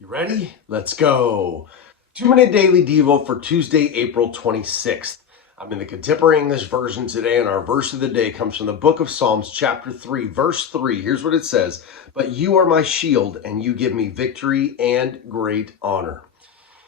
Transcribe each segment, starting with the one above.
You ready? Let's go. 2-minute daily devo for Tuesday, April 26th. I'm in the Contemporary English Version today, and our verse of the day comes from the book of Psalms, chapter 3, verse 3. Here's what it says. But you are my shield, and you give me victory and great honor.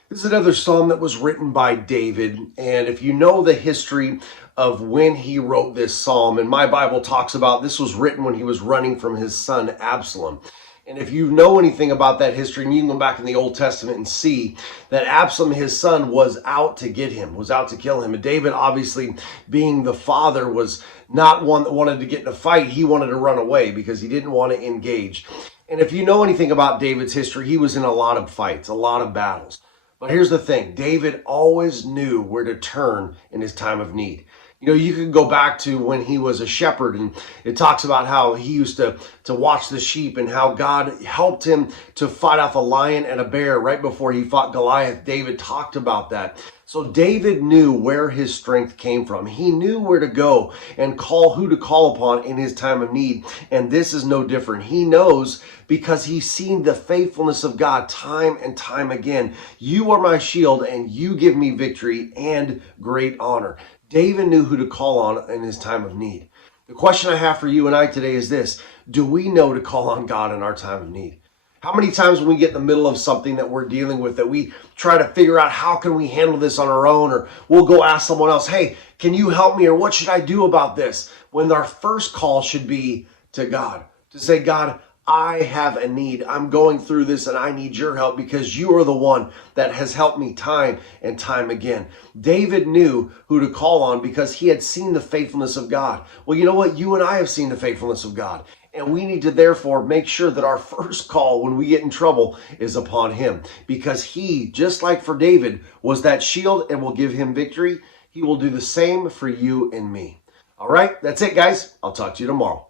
This is another psalm that was written by David, and if you know the history of when he wrote this psalm, and my Bible talks about this was written when he was running from his son Absalom. And if you know anything about that history, and you can go back in the Old Testament and see that Absalom, his son, was out to get him, was out to kill him. And David, obviously, being the father, was not one that wanted to get in a fight. He wanted to run away because he didn't want to engage. And if you know anything about David's history, he was in a lot of fights, a lot of battles. But here's the thing, David always knew where to turn in his time of need. You know, you could go back to when he was a shepherd, and it talks about how he used to watch the sheep and how God helped him to fight off a lion and a bear right before he fought Goliath. David talked about that. So David knew where his strength came from. He knew where to go and who to call upon in his time of need. And this is no different. He knows because he's seen the faithfulness of God time and time again. You are my shield, and you give me victory and great honor. David knew who to call on in his time of need. The question I have for you and I today is this: do we know to call on God in our time of need? How many times when we get in the middle of something that we're dealing with that we try to figure out how can we handle this on our own, or we'll go ask someone else, hey, can you help me, or what should I do about this? When our first call should be to God, to say, God, I have a need. I'm going through this and I need your help because you are the one that has helped me time and time again. David knew who to call on because he had seen the faithfulness of God. Well, you know what? You and I have seen the faithfulness of God. And we need to therefore make sure that our first call when we get in trouble is upon him, because he, just like for David, was that shield and will give him victory. He will do the same for you and me. All right, that's it, guys. I'll talk to you tomorrow.